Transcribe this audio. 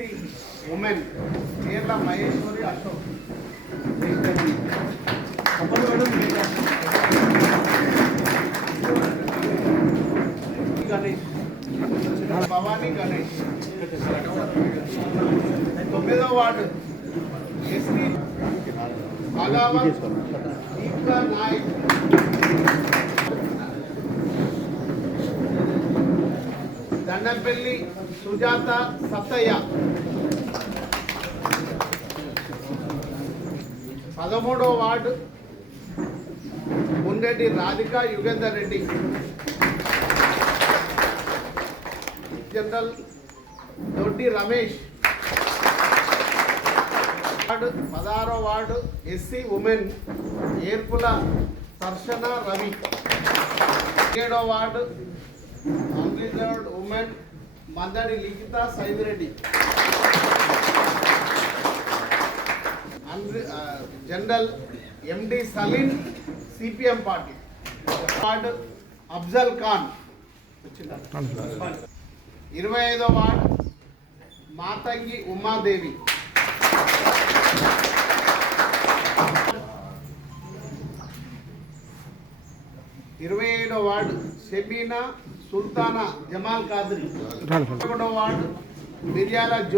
SC women Kerala Maheshwari Ashok. Bhavani Ganesh. తొమ్మిదో ward. ST Agavath Nayak. Dandampalli Sujatha Sattaiah. పదమూడో ward Mundeddi Radhika Yugender Reddy. General Doddi Ramesh. Ward పదహారో ward SC women Erpula Darshana Ravi. ఏడో ward unreserved women Mandadi Likhitha Saidireddy అన్రి general MD Saleem CPM party. Ward Afzal Khan. ఇరవై ఐదో ward Matangi Umadevi. ఇరవై ఏడో ward Shabina Sultana Jamal Kadri పదకొండో ward మిర్యాల జో